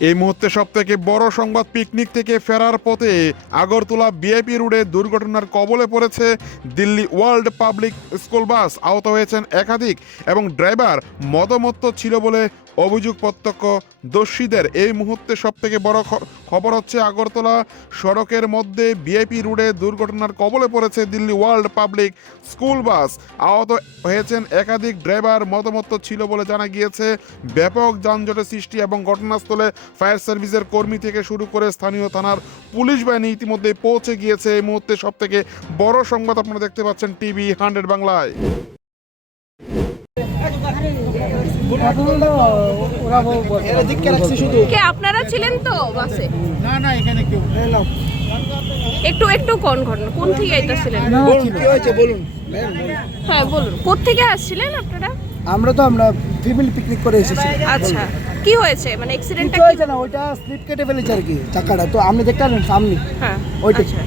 এই মুহূর্তে সব থেকে বড় সংবাদ পিকনিক থেকে ফেরার পথে আগরতলা বিআইপি রোডে দুর্ঘটনার কবলে পড়েছে Delhi world public school bus আহত হয়েছেন একাধিক এবং ড্রাইভার মদমত্ত ছিল বলে অভিযোগ প্রত্যক্ষ দোষীদের। এই মুহূর্তে সব থেকে বড় খবর হচ্ছে আগরতলা সড়কের মধ্যে বিআইপি রোডে দুর্ঘটনার কবলে পড়েছে Delhi world public school bus আহত হয়েছেন একাধিক ড্রাইভার মদমত্ত ছিল বলে জানা গিয়েছে। ব্যাপক যানজটের সৃষ্টি এবং ঘটনাস্থলে ফায়ার সার্ভিসের কর্মী থেকে শুরু করে স্থানীয় থানার পুলিশ বাহিনী ইতিমধ্যে পৌঁছে গিয়েছে। এই মুহূর্তে সব থেকে বড় সংবাদ আপনারা দেখতে পাচ্ছেন টিভি হান্ড্রেড বাংলায়। কে আপনারা ছিলেন তো বাসে? না না এখানে কেউ একটু একটু কোন ঘটনা? কোন থেকে আইতাছিলেন কি হয়েছে বলুন। হ্যাঁ বলুন। কোত্থেকে থেকে আসছিলেন আপনারা? আমরা তো আমরা ফ্যামিলি পিকনিক করে এসেছি। আচ্ছা কি হয়েছে? মানে অ্যাক্সিডেন্টটা কি হয়েছে না ওইটা স্লিপ কেটে ফেলেছে আর কি চাকাটা। তো আপনি দেখতে পারেন সামনে। হ্যাঁ ওইটা। আচ্ছা।